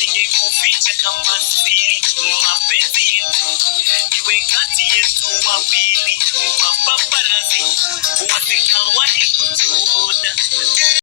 Ningekuficha kama siri mapenzi yetu iwe kati yetu wawili, mapaparazi wasikawahi kutuona.